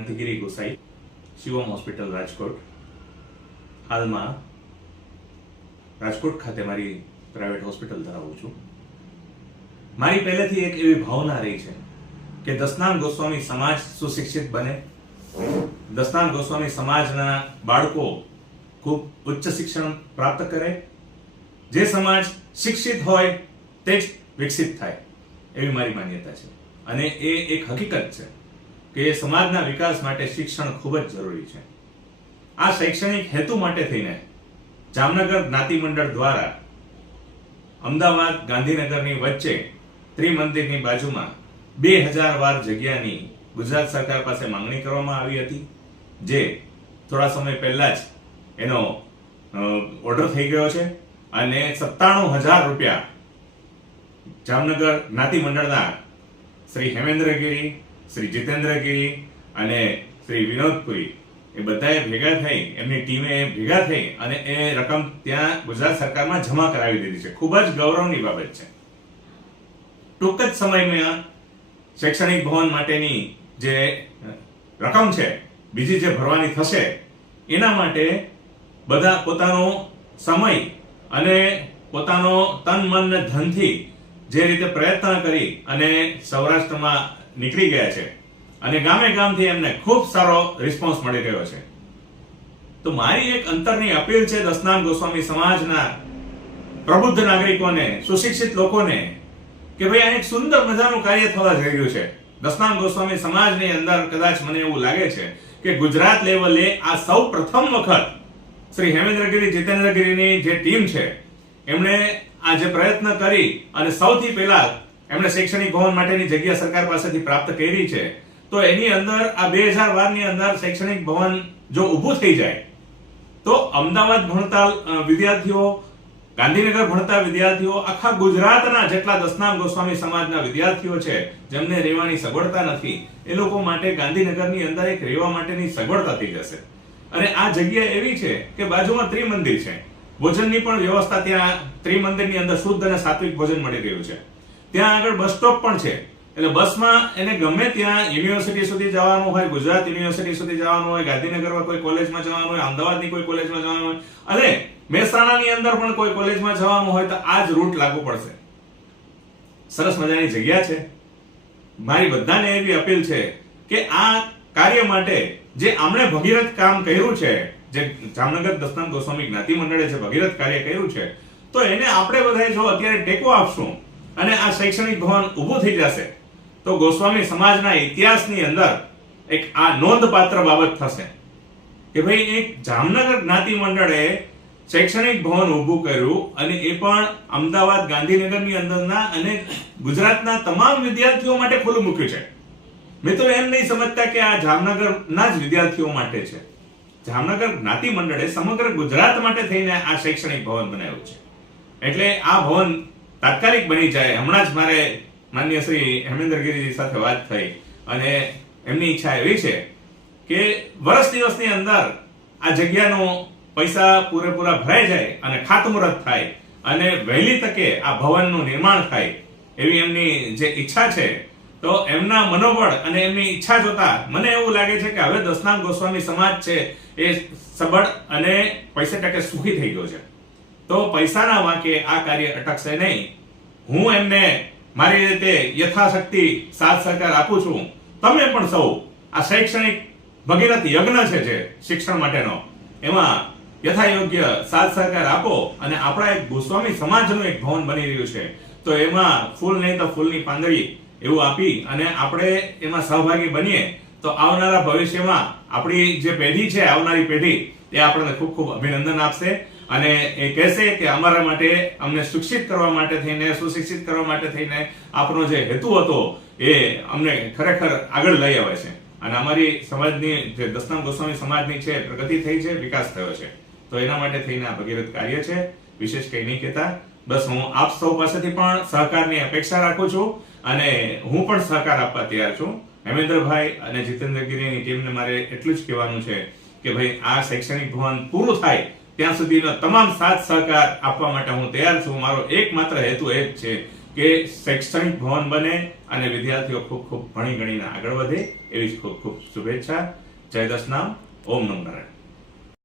શાંતિગીરી Gosai Shivam hospital Rajkot હાલમાં રાજકોટ ખાતે મારી પ્રાઇવેટ હોસ્પિટલ ધરાવું છું. મારી પહેલેથી એક એવી ભાવના રહી છે કે દસનામ ગોસ્વામી સમાજ સુશિક્ષિત બને. દસનામ ગોસ્વામી સમાજના બાળકો ખૂબ ઉચ્ચ શિક્ષણ પ્રાપ્ત કરે. જે સમાજ શિક્ષિત હોય તે જ વિકસિત થાય એવી મારી માન્યતા છે. અને એ એક હકીકત છે. કે સમાજના વિકાસ માટે શિક્ષણ ખૂબ જ જરૂરી છે. આ શૈક્ષણિક હેતુ માટે થઈને જામનગર જ્ઞાતિ મંડળ દ્વારા અમદાવાદ ગાંધીનગરની વચ્ચે ત્રિમંદિરની બાજુમાં બે હજાર વાર જગ્યાની ગુજરાત સરકાર પાસે માંગણી કરવામાં આવી હતી, જે થોડા સમય પહેલા જ એનો ઓર્ડર થઈ ગયો છે અને સત્તાણું હજાર રૂપિયા જામનગર જ્ઞાતિ મંડળના શ્રી હેમેન્દ્રગીરી શ્રી જીતેન્દ્રગીરી અને શ્રી વિનોદપુરી એ બધાએ ભેગા થઈ, એમની ટીમે ભેગા થઈ અને એ રકમ ત્યાં ગુજરાત સરકારમાં જમા કરાવી દીધી છે. ખૂબ જ ગૌરવની બાબત છે. ટૂંક જ સમયમાં શૈક્ષણિક ભવન માટેની જે રકમ છે, બીજી જે ભરવાની થશે, એના માટે બધા પોતાનો સમય અને પોતાનો તન મન ધનથી જે રીતે પ્રયત્ન કરી અને સૌરાષ્ટ્રમાં નીકળી ગયા છે. અને ગામે ગામથી એમને ખૂબ સારો રિસ્પોન્સ મળી રહ્યો છે. તો મારી એક અંતરની અપીલ છે દસનામ ગોસ્વામી સમાજના પ્રબુદ્ધ નાગરિકોને, સુશિક્ષિત લોકોને, કે ભાઈ આ એક સુંદર મજાનું કાર્ય થવા જઈ રહ્યું છે. દસનામ ગોસ્વામી સમાજની અંદર કદાચ મને એવું લાગે છે કે ગુજરાત લેવલે આ સૌ પ્રથમ વખત શ્રી હેમેન્દ્રગીરી, જીતેન્દ્રગીરીની જે ટીમ છે, એમણે આ જે પ્રયત્ન કરી અને સૌથી પહેલા એમણે શૈક્ષણિક ભવન માટેની જગ્યા સરકાર પાસેથી પ્રાપ્ત કરી છે, તો એની અંદર આ બે હજાર બારની અંદર શૈક્ષણિક ભવન જો ઊભું થઈ જાય, તો અમદાવાદ ભણતા વિદ્યાર્થીઓ, ગાંધીનગર ભણતા વિદ્યાર્થીઓ, આખા ગુજરાતના જેટલા દસનામ ગોસ્વામી સમાજના વિદ્યાર્થીઓ છે, જેમને રહેવાની સગવડતા નથી, એ લોકો માટે ગાંધીનગરની અંદર એક રહેવા માટેની સગવડતા થઈ જશે. અને આ જગ્યા એવી છે કે બાજુમાં ત્રિમંદિર છે. ભોજનની પણ વ્યવસ્થા ત્યાં ત્રિમંદિરની અંદર શુદ્ધ અને સાત્વિક ભોજન મળી રહ્યું છે. ત્યાં આગળ બસ સ્ટોપ પણ છે. એટલે બસમાં એને ગમે ત્યાં યુનિવર્સિટી સુધી જવાનું હોય, ગુજરાત યુનિવર્સિટી સુધી જવાનું હોય, ગાંધીનગરમાં કોઈ કોલેજમાં જવાનું હોય, અમદાવાદની કોઈ કોલેજમાં જવાનું હોય, અને મહેસાણાની અંદર પણ કોઈ કોલેજમાં જવાનું હોય તો આ જ રૂટ લાગુ પડશે. સરસ મજાની જગ્યા છે. મારી બધાને એવી અપીલ છે કે આ કાર્ય માટે જે આમણે ભગીરથ કામ કર્યું છે, જે જામનગર દસનામ ગોસ્વામી જ્ઞાતિ મંડળે જે ભગીરથ કાર્ય કર્યું છે, તો એને આપણે બધા જો અત્યારે ટેકો આપશું અને આ શૈક્ષણિક ભવન ઊભું થઈ જશે, તો ગોસ્વામી સમાજના ઇતિહાસની અંદર એક આ નોંધપાત્ર બાબત થશે કે ભાઈ એક જામનગર જ્ઞાતિ મંડળે શૈક્ષણિક ભવન ઊભું કર્યું અને એ પણ અમદાવાદ ગાંધીનગરની અંદરના અને ગુજરાતના તમામ વિદ્યાર્થીઓ માટે ખુલ્લું મૂક્યું છે. મિત્રો એમ નહીં સમજતા કે આ જામનગરના જ વિદ્યાર્થીઓ માટે છે. જામનગર જ્ઞાતિ મંડળે સમગ્ર ગુજરાત માટે થઈને આ શૈક્ષણિક ભવન બનાવ્યું છે. એટલે આ ભવન તાત્કાલિક બની જાય. હમણાં જ મારે માન્ય શ્રી હેમેન્દ્રગીરીજી સાથે વાત થઈ અને એમની ઈચ્છા એવી છે કે વર્ષ દિવસની અંદર આ જગ્યાનો પૈસા પૂરેપૂરા ભરાઈ જાય અને ખાતમુહૂર્ત થાય અને વહેલી તકે આ ભવનનું નિર્માણ થાય એવી એમની જે ઈચ્છા છે. તો એમના મનોબળ અને એમની ઈચ્છા જોતા મને એવું લાગે છે કે હવે દસનામ ગોસ્વામી સમાજ છે એ સબળ અને પૈસે ટકે સુખી થઈ ગયો છે. તો પૈસાના વાંકે આ કાર્ય અટકશે નહીં. હું એમને મારી રીતે યથાશક્તિ સાથ સહકાર આપું છું. તમે પણ સૌ આ શૈક્ષણિક ભગીરથ યજ્ઞ છે જે શિક્ષણ માટેનો, એમાં યથાયોગ્ય સાથ સહકાર આપો અને આપણા એક ગોસ્વામી સમાજનું એક ભવન બની રહ્યું છે. તો એમાં ફૂલ નહીં તો ફૂલની પાંદડી એવું આપી અને આપણે એમાં સહભાગી બનીએ, તો આવનારા ભવિષ્યમાં આપણી જે પેઢી છે, આવનારી પેઢી, એ આપણને ખૂબ ખૂબ અભિનંદન આપશે. અને એ કહેશે કે અમારા માટે, અમને શિક્ષિત કરવા માટે થઈને, સુશિક્ષિત કરવા માટે થઈને આપણો જે હેતુ હતો એ અમને ખરેખર આગળ લઈ આવે છે. અને અમારી સમાજની, જે દસનામ ગોસ્વામી સમાજની છે, પ્રગતિ થઈ છે, વિકાસ થયો છે. તો એના માટે થઈને આ ભગીરથ કાર્ય છે. વિશેષ કંઈ નહીં કહેતા. બસ હું આપ સૌ પાસેથી પણ સહકારની અપેક્ષા રાખું છું અને હું પણ સહકાર આપવા તૈયાર છું. હેમેન્દ્રભાઈ અને જીતેન્દ્રગીરીની ટીમને મારે એટલું જ કહેવાનું છે કે ભાઈ, આ શૈક્ષણિક ભવન પૂરું થાય ત્યાં સુધીનો તમામ સાથ સહકાર આપવા માટે હું તૈયાર છું. મારો એકમાત્ર હેતુ એ જ છે કે શૈક્ષણિક ભવન બને અને વિદ્યાર્થીઓ ખૂબ ખૂબ ભણી ગણીને આગળ વધે. એવી જ ખૂબ ખૂબ શુભેચ્છા. જય દસનામ ઓમ નમ નારાયણ.